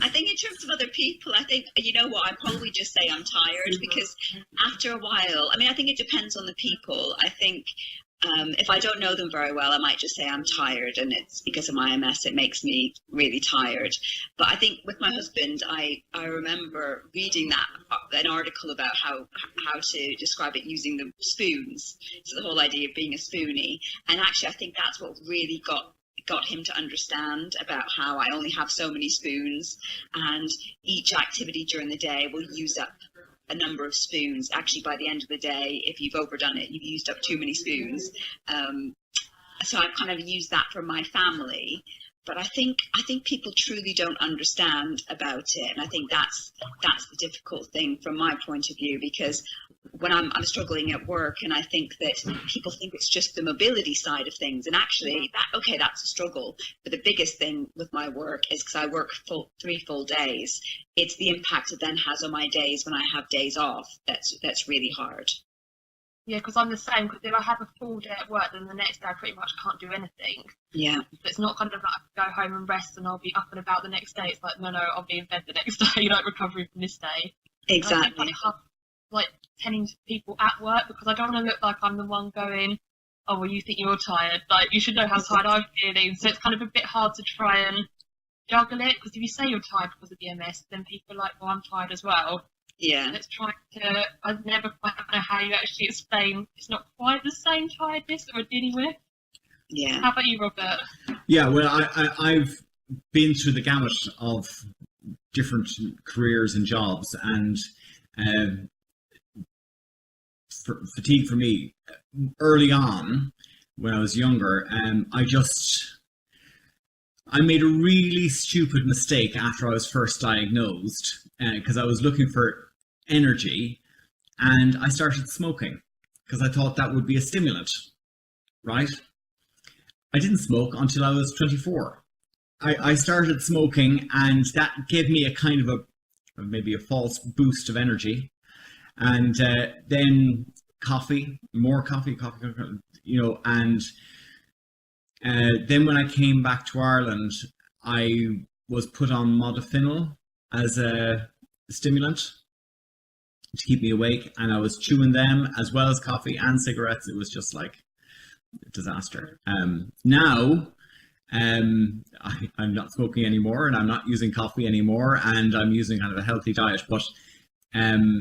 I think in terms of other people, I think, I'd probably just say I'm tired, because after a while, I think it depends on the people. I think if I don't know them very well, I might just say I'm tired, and it's because of my MS, it makes me really tired. But I think with my husband, I remember reading an article about how to describe it using the spoons. So the whole idea of being a spoonie. And actually, I think that's what really got him to understand about how I only have so many spoons, and each activity during the day will use up a number of spoons. Actually, by the end of the day, if you've overdone it, you've used up too many spoons. So I've kind of used that for my family. But I think people truly don't understand about it, and I think that's the difficult thing from my point of view, because when I'm struggling at work, and I think that people think it's just the mobility side of things, and actually that's a struggle. But the biggest thing with my work is, because I work 3 full days, it's the impact it then has on my days when I have days off. That's really hard. Yeah, because I'm the same. Because if I have a full day at work, then the next day I pretty much can't do anything. Yeah. So it's not kind of like I can go home and rest and I'll be up and about the next day. It's like, no, I'll be in bed the next day, recovering from this day. Exactly. I think it's hard, tending to people at work, because I don't want to look like I'm the one going, oh, well, you think you're tired. Like, you should know how tired I'm feeling. So it's kind of a bit hard to try and juggle it, because if you say you're tired because of the MS, then people are like, well, I'm tired as well. Yeah. It's trying to, I never quite know how you actually explain it's not quite the same tiredness that we're dealing with. Yeah. How about you, Robert? Yeah, well, I've been through the gamut of different careers and jobs, and fatigue for me, early on when I was younger, I made a really stupid mistake after I was first diagnosed, because I was looking for energy, and I started smoking because I thought that would be a stimulant, right? I didn't smoke until I was 24. I started smoking, and that gave me a kind of maybe a false boost of energy. And then more coffee, you know, and then when I came back to Ireland, I was put on modafinil as a stimulant to keep me awake, and I was chewing them as well as coffee and cigarettes. It was just like a disaster. Now, I'm not smoking anymore, and I'm not using coffee anymore, and I'm using kind of a healthy diet. But I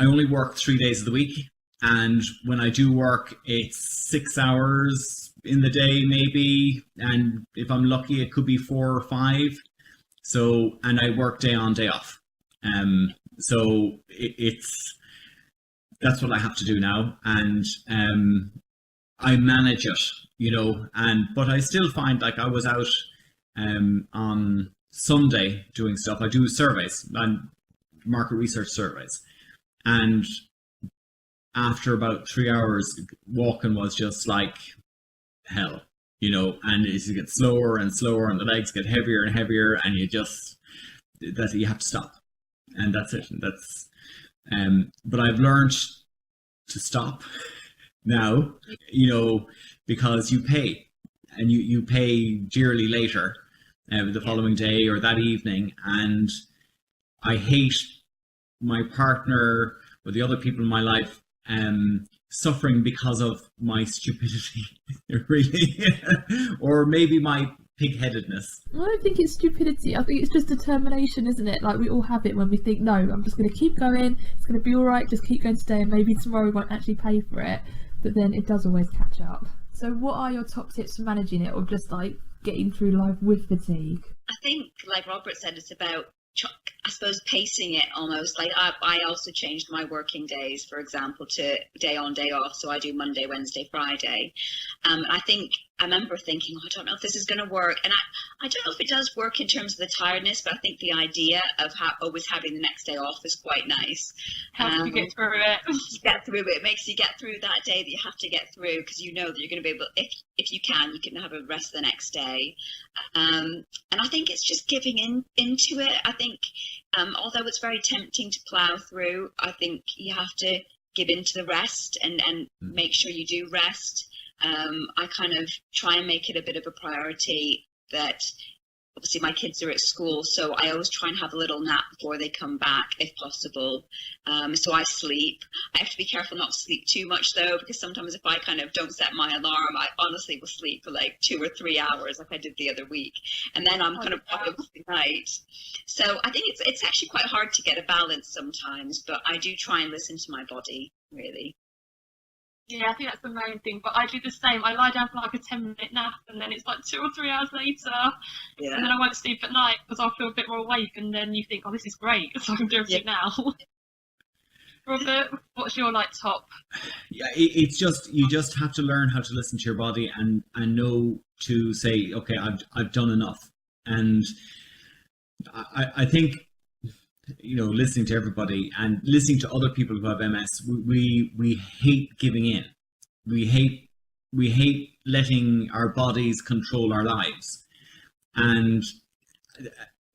only work 3 days of the week, and when I do work, it's 6 hours in the day maybe, and if I'm lucky, it could be 4 or 5. So, and I work day on, day off. So that's what I have to do now, and I manage it, you know. But I still find, like, I was out on Sunday doing stuff. I do surveys and market research surveys, and after about 3 hours, walking was just like hell, you know. And as you get slower and slower, and the legs get heavier and heavier, and you have to stop, and that's it. And that's but I've learned to stop now, you know, because you pay, and you pay dearly later, the following day or that evening. And I hate my partner or the other people in my life suffering because of my stupidity, really, or maybe my pig-headedness. I don't think it's stupidity. I think it's just determination, isn't it? Like, we all have it when we think, no, I'm just going to keep going, it's going to be all right, just keep going today, and maybe tomorrow we won't actually pay for it. But then it does always catch up. So what are your top tips for managing it, or just like getting through life with fatigue? I think, like Robert said, it's about, I suppose, pacing it almost. Like I also changed my working days, for example, to day on, day off. So I do Monday, Wednesday, Friday. I think I remember thinking, I don't know if this is going to work. And I don't know if it does work in terms of the tiredness, but I think the idea of always having the next day off is quite nice. Helps you get through it. Get through it. It makes you get through that day that you have to get through, because you know that you're going to be able, if you can have a rest the next day. And I think it's just giving into it. I think although it's very tempting to plow through, I think you have to give into the rest and make sure you do rest. I kind of try and make it a bit of a priority that obviously my kids are at school, so I always try and have a little nap before they come back if possible. So I sleep. I have to be careful not to sleep too much though, because sometimes if I kind of don't set my alarm, I honestly will sleep for like 2 or 3 hours like I did the other week, and then I'm kind of up the night. So I think it's actually quite hard to get a balance sometimes, but I do try and listen to my body, really. Yeah, I think that's the main thing. But I do the same. I lie down for like a 10-minute nap, and then it's like 2 or 3 hours later. Yeah. And then I won't sleep at night because I'll feel a bit more awake. And then you think, oh, this is great, so I can do everything now. Robert, what's your top? Yeah, it's just, you just have to learn how to listen to your body and know to say, okay, I've done enough. And I think, you know, listening to everybody and listening to other people who have MS, we hate giving in. We hate letting our bodies control our lives, and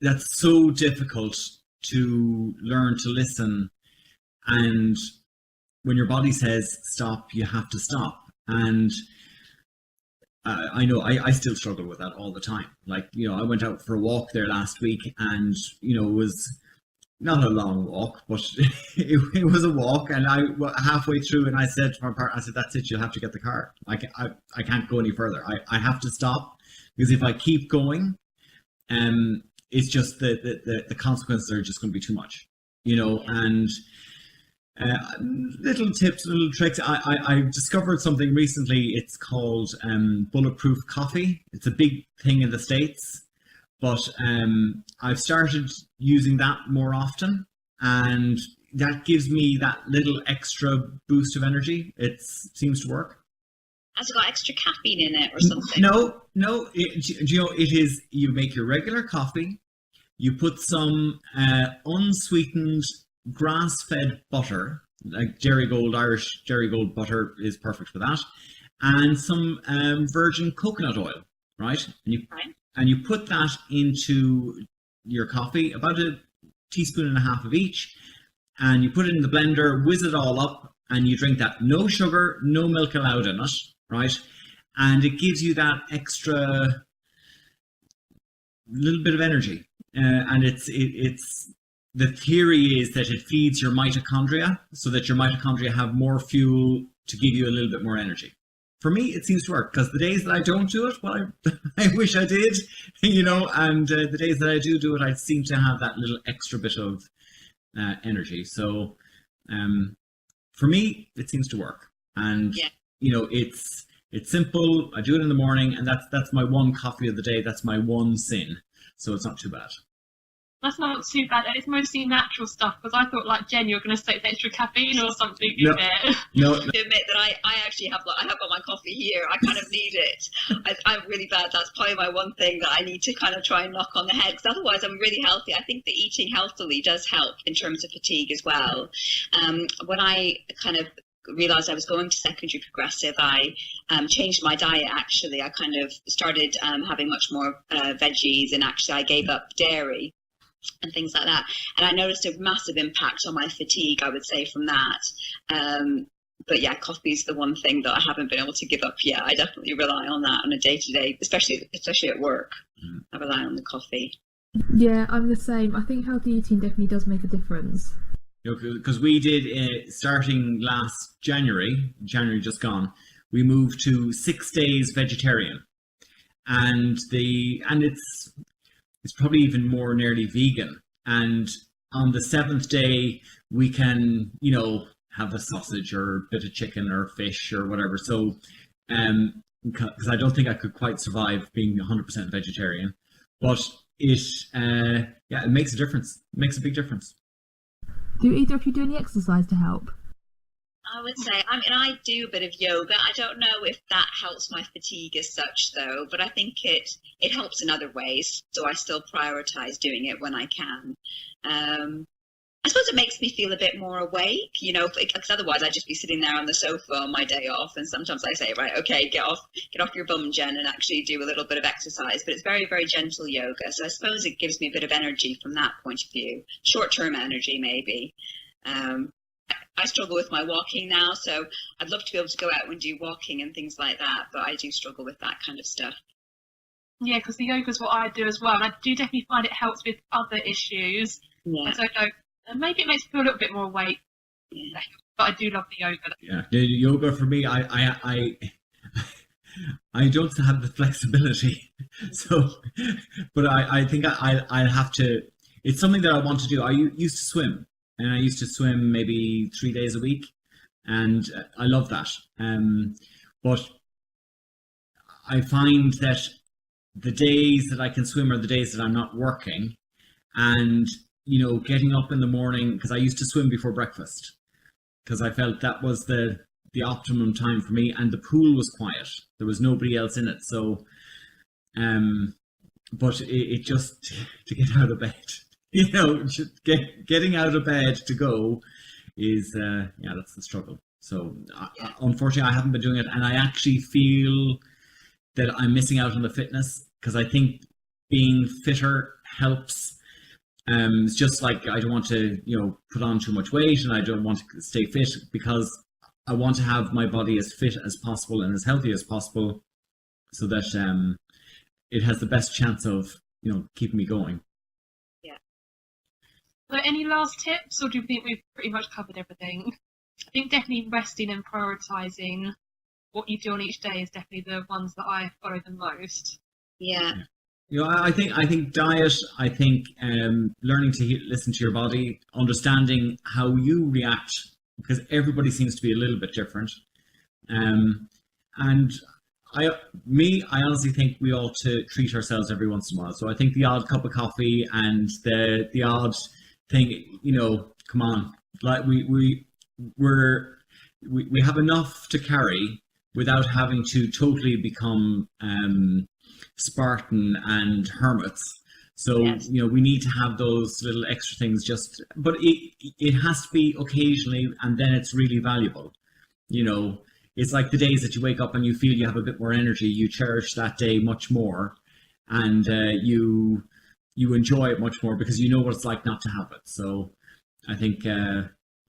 that's so difficult to learn to listen. And when your body says stop, you have to stop. And I know I still struggle with that all the time. Like, you know, I went out for a walk there last week, and you know, it was not a long walk, but it was a walk, and I halfway through, and I said to my partner, I said, that's it, you'll have to get the car. I can't go any further. I have to stop, because if I keep going, it's just the consequences are just going to be too much, you know. And little tips, little tricks. I discovered something recently. It's called Bulletproof coffee. It's a big thing in the States. But I've started using that more often, and that gives me that little extra boost of energy. It seems to work. Has it got extra caffeine in it or something? No. You know, it is, you make your regular coffee, you put some unsweetened grass-fed butter, like Irish Dairy Gold butter is perfect for that, and some virgin coconut oil, right? And you put that into your coffee, about a teaspoon and a half of each, and you put it in the blender, whiz it all up, and you drink that. No sugar, no milk allowed in it, right? And it gives you that extra little bit of energy. And it's the theory is that it feeds your mitochondria so that your mitochondria have more fuel to give you a little bit more energy. For me, it seems to work, because the days that I don't do it, well, I wish I did, and the days that I do it, I seem to have that little extra bit of energy. So for me, it seems to work. And, it's simple. I do it in the morning, and that's my one coffee of the day. That's my one sin. So it's not too bad. That's not too bad. It's mostly natural stuff, because I thought, like Jen, you're going to say extra caffeine or something in there. No. I admit that I actually have got my coffee here. I kind of need it. I'm really bad. That's probably my one thing that I need to kind of try and knock on the head, because otherwise I'm really healthy. I think that eating healthily does help in terms of fatigue as well. When I kind of realized I was going to secondary progressive, I changed my diet. Actually, I kind of started having much more veggies, and actually I gave up dairy and things like that, and I noticed a massive impact on my fatigue, I would say, from that. But yeah, coffee's the one thing that I haven't been able to give up yet. I definitely rely on that on a day-to-day, especially at work. I rely on the coffee. Yeah, I'm the same. I think healthy eating definitely does make a difference. Because we did, starting last January just gone, we moved to 6 days vegetarian, and it's probably even more nearly vegan. And on the 7th day, we can, have a sausage or a bit of chicken or fish or whatever. So, because I don't think I could quite survive being 100% vegetarian, but it makes a difference. It makes a big difference. Do either of you do any exercise to help? I would say, I do a bit of yoga. I don't know if that helps my fatigue as such, though, but I think it helps in other ways. So I still prioritize doing it when I can. I suppose it makes me feel a bit more awake, because otherwise I'd just be sitting there on the sofa on my day off. And sometimes I say, right, okay, get off your bum, Jen, and actually do a little bit of exercise. But it's very, very gentle yoga. So I suppose it gives me a bit of energy from that point of view. Short-term energy, maybe. I struggle with my walking now, so I'd love to be able to go out and do walking and things like that, but I do struggle with that kind of stuff. Yeah, because the yoga is what I do as well, and I do definitely find it helps with other issues. Yeah. So maybe it makes me feel a little bit more awake, but I do love the yoga. Yeah, the yoga for me, I don't have the flexibility, so, but I think I'll have to. It's something that I want to do. I used to swim. And I used to swim maybe 3 days a week, and I love that. But I find that the days that I can swim are the days that I'm not working, and getting up in the morning, because I used to swim before breakfast, because I felt that was the optimum time for me, and the pool was quiet. There was nobody else in it, so but it just to get out of bed. Just getting out of bed to go is, that's the struggle. So unfortunately, I haven't been doing it. And I actually feel that I'm missing out on the fitness, because I think being fitter helps. It's just like, I don't want to, put on too much weight, and I don't want to stay fit, because I want to have my body as fit as possible and as healthy as possible, so that it has the best chance of, keeping me going. So any last tips, or do you think we've pretty much covered everything? I think definitely resting and prioritising what you do on each day is definitely the ones that I follow the most. Yeah. I think diet, I think learning to listen to your body, understanding how you react, because everybody seems to be a little bit different. And I honestly think we ought to treat ourselves every once in a while. So I think the odd cup of coffee and the odd thing, come on, like we have enough to carry without having to totally become Spartan and hermits. So, Yes. you know, we need to have those little extra things but it has to be occasionally, and then it's really valuable. You know, it's like the days that you wake up and you feel you have a bit more energy, you cherish that day much more, and you enjoy it much more because you know what it's like not to have it. So I think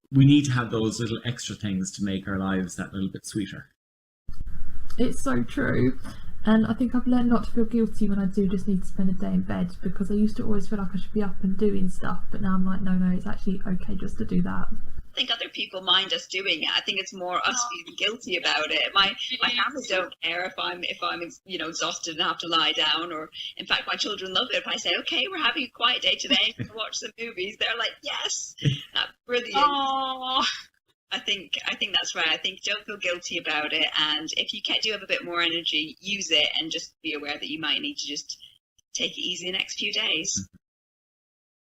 we need to have those little extra things to make our lives that little bit sweeter. It's so true. And I think I've learned not to feel guilty when I do just need to spend a day in bed, because I used to always feel like I should be up and doing stuff, but now I'm like, no, it's actually okay just to do that. I think other people mind us doing it. I think it's more us feeling guilty about it. My family don't care if I'm exhausted and have to lie down, or in fact my children love it if I say, okay, we're having a quiet day today to watch some movies. They're like, yes, that's brilliant. Oh. I think that's right. I think don't feel guilty about it, and if you do have a bit more energy, use it, and just be aware that you might need to just take it easy the next few days.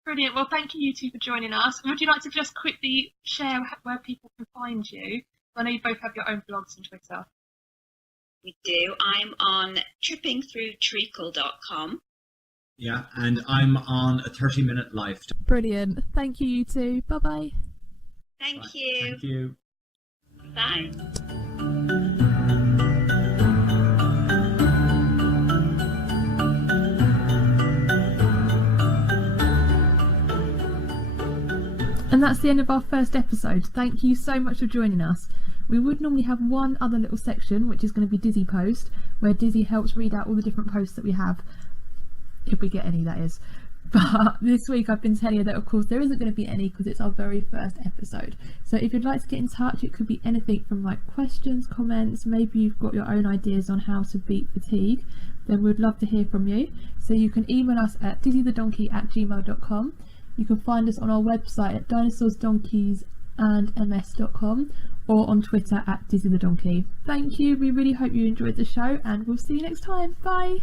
Brilliant. Well, thank you two for joining us. Would you like to just quickly share where people can find you? I know you both have your own blogs and Twitter. We do. I'm on trippingthroughtreacle.com. Yeah, and I'm on a 30-minute life. Brilliant. Thank you two. Bye-bye. Thank you. Thank you. Bye. And that's the end of our first episode. Thank you so much for joining us. We would normally have one other little section, which is going to be Dizzy Post, where Dizzy helps read out all the different posts that we have, if we get any, that is. But this week I've been telling you that of course there isn't going to be any, because it's our very first episode. So if you'd like to get in touch, it could be anything from like questions, comments, maybe you've got your own ideas on how to beat fatigue, then we'd love to hear from you. So you can email us at dizzythedonkey@gmail.com. You can find us on our website at dinosaursdonkeysandms.com, or on Twitter at dizzythedonkey. Thank you, we really hope you enjoyed the show, and we'll see you next time. Bye.